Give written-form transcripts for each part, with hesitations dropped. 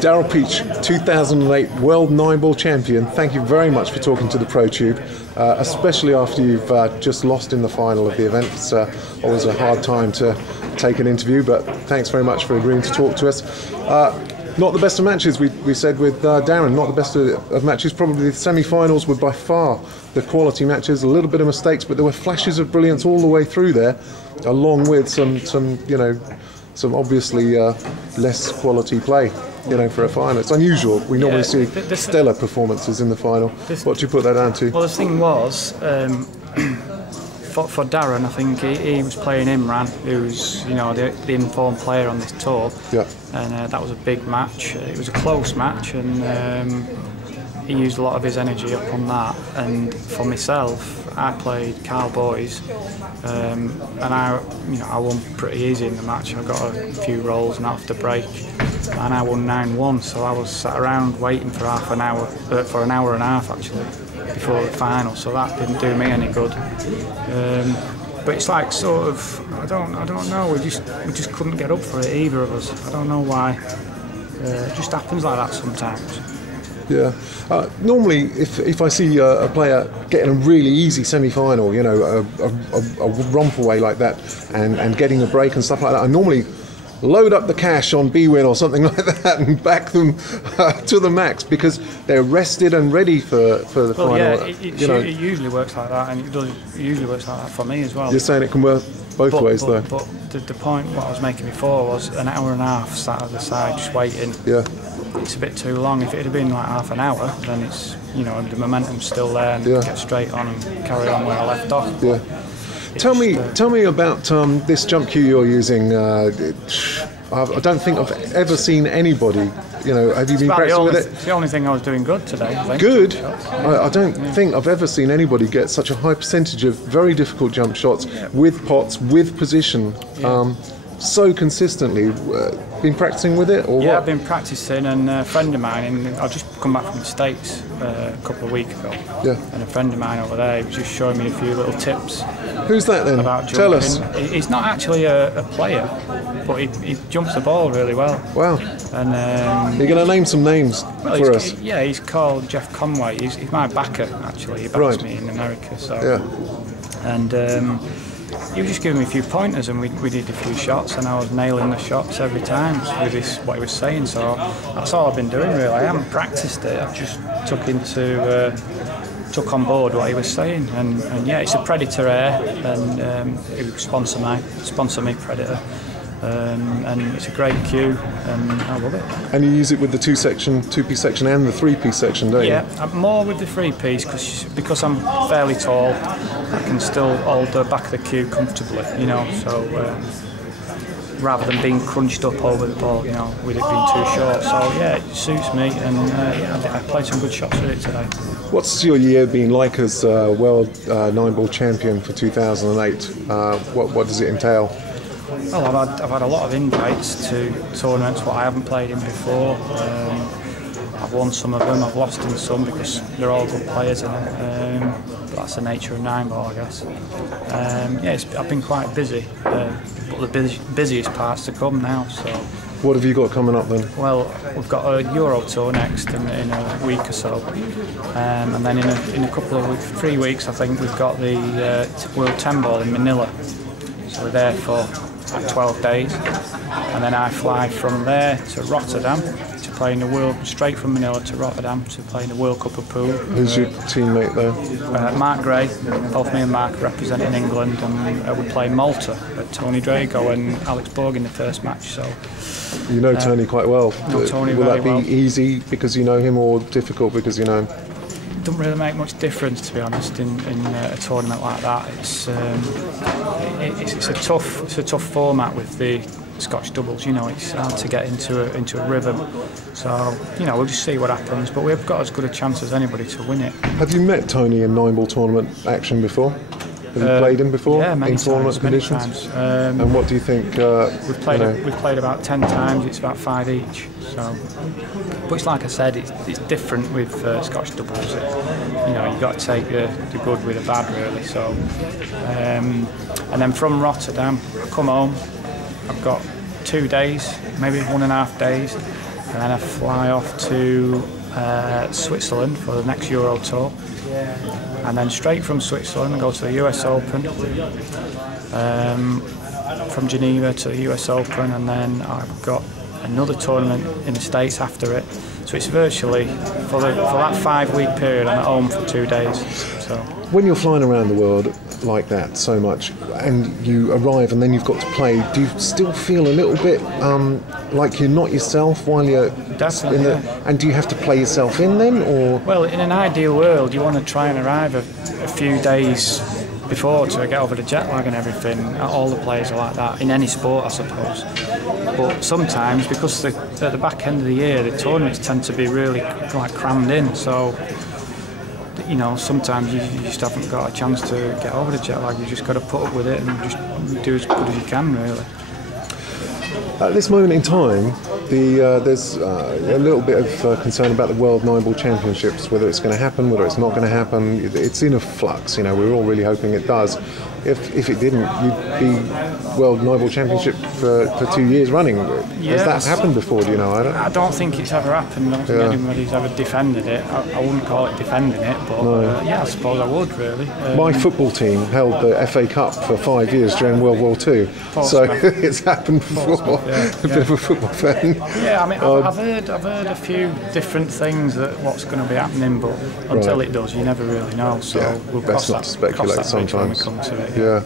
Daryl Peach, 2008 World 9-Ball Champion, thank you very much for talking to the ProTube, especially after you've just lost in the final of the event. It's always a hard time to take an interview, but thanks very much for agreeing to talk to us. Not the best of matches, we said with Darren, not the best of matches. Probably the semi-finals were by far the quality matches, a little bit of mistakes, but there were flashes of brilliance all the way through there, along with some you know, some obviously less quality play, you know, for a final. It's unusual. We normally see stellar performances in the final. What do you put that down to? Well, the thing was, for Darren, I think he was playing Imran, who's, you know, the informed player on this tour. Yeah. And that was a big match. It was a close match, and he used a lot of his energy up on that. And for myself, I played Cowboys, and I won pretty easy in the match. I got a few rolls and after break, and I won 9-1. So I was sat around waiting for an hour and a half actually before the final. So that didn't do me any good. But it's like sort of, I don't know. We just couldn't get up for it, either of us. I don't know why. It just happens like that sometimes. Yeah. Normally, if I see a player getting a really easy semi-final, you know, a romp away like that, and getting a break and stuff like that, I normally load up the cash on B-Win or something like that and back them to the max, because they're rested and ready for the final. Yeah, it usually works like that, and it usually works like that for me as well. You're saying it can work both ways, though. But the point what I was making before was an hour and a half sat at the side just waiting. Yeah. It's a bit too long. If it had been like half an hour, then it's, you know, the momentum's still there, and get straight on and carry on where I left off. Yeah. Tell me about this jump cue you're using. I don't think I've ever seen anybody. You know, have you been practicing with it? It's the only thing I was doing good today, I think. Good. I don't think I've ever seen anybody get such a high percentage of very difficult jump shots with pots, with position, so consistently. Been practicing with it, or what? Yeah, I've been practicing, and a friend of mine, and I've just come back from the States a couple of weeks ago. Yeah. And a friend of mine over there was just showing me a few little tips. Who's that then? About jumping. Tell us. He's not actually a player, but he jumps the ball really well. Wow. And you're going to name some names for us? Yeah, he's called Jeff Conway. He's my backer, actually. He backs me in America. So. Yeah. And he was just giving me a few pointers, and we did a few shots, and I was nailing the shots every time with what he was saying. So that's all I've been doing, really. I haven't practiced it. I just took on board what he was saying, and yeah, it's a Predator Air, and he would sponsor me Predator, and it's a great cue, and I love it. And you use it with the two-piece section and the three-piece section, don't you? Yeah, I'm more with the three-piece because I'm fairly tall. I can still hold the back of the cue comfortably, you know. So rather than being crunched up over the ball, you know, with it being too short. So yeah, it suits me, and I played some good shots with it today. What's your year been like as World 9-Ball Champion for 2008? What does it entail? Well, I've had a lot of invites to tournaments what I haven't played in before. I've won some of them, I've lost in some because they're all good players in it. But that's the nature of 9-ball, I guess. I've been quite busy, but the busiest part's to come now. So. What have you got coming up then? Well, we've got a Euro tour next in a week or so, and then in a couple of weeks, 3 weeks, I think we've got the World 10-Ball in Manila. So we're there for like 12 days, and then I fly from there to Rotterdam to play in the World, straight from Manila to Rotterdam to play in the World Cup of Pool. Who's your teammate there? Mark Gray. Both me and Mark are representing England, and we play Malta at Tony Drago and Alex Borg in the first match. So you know Tony quite well. Know Tony Will that be well. Easy because you know him, or difficult because you know him? It doesn't really make much difference, to be honest, in a tournament like that. It's a tough format with the Scotch doubles. You know, it's hard to get into a rhythm. So you know, we'll just see what happens. But we've got as good a chance as anybody to win it. Have you met Tony in 9-ball tournament action before? Have you played him before? Yeah, many in tournament times, conditions? Many times. And what do you think? We've played about 10 times. It's about 5 each. So, but it's like I said, it's different with Scotch doubles. You know, you got to take the good with the bad, really. So, and then from Rotterdam, I come home. I've got 2 days, maybe 1.5 days, and then I fly off to Switzerland for the next Euro Tour, and then straight from Switzerland I go to the US Open, from Geneva to the US Open, and then I've got another tournament in the States after it. So it's virtually, for that 5-week period, I'm at home for 2 days. So when you're flying around the world like that so much, and you arrive and then you've got to play, do you still feel a little bit like you're not yourself while you're definitely, in the, and do you have to play yourself in then, or? Well, in an ideal world, you want to try and arrive a few days before to get over the jet lag and everything. All the players are like that in any sport, I suppose. But sometimes, because at the back end of the year, the tournaments tend to be really like crammed in. So, you know, sometimes you just haven't got a chance to get over the jet lag. You just got to put up with it and just do as good as you can, really. At this moment in time, there's a little bit of concern about the World 9-Ball Championships, whether it's going to happen, whether it's not going to happen. It's in a flux. You know, we're all really hoping it does. If it didn't, you'd be World 9-Ball Championship for 2 years running. Has that happened before? Do you know? I don't think it's ever happened. I don't think anybody's ever defended it. I wouldn't call it defending it, but no. Yeah, I suppose I would, really. My football team held the FA Cup for 5 years during World War II, so it's happened before. A bit of a football fan. Yeah, I mean, I've heard a few different things that what's going to be happening, but until it does, you never really know. So we'll best not to speculate sometimes. When we come to it. Yeah.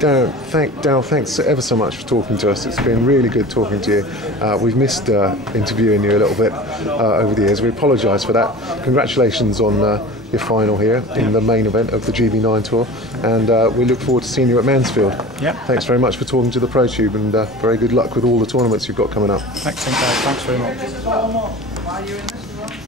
Daryl, thanks ever so much for talking to us. It's been really good talking to you. We've missed interviewing you a little bit over the years. We apologise for that. Congratulations on your final here in the main event of the GB9 Tour, and we look forward to seeing you at Mansfield. Yeah. Thanks very much for talking to the ProTube, and very good luck with all the tournaments you've got coming up. Thanks very much.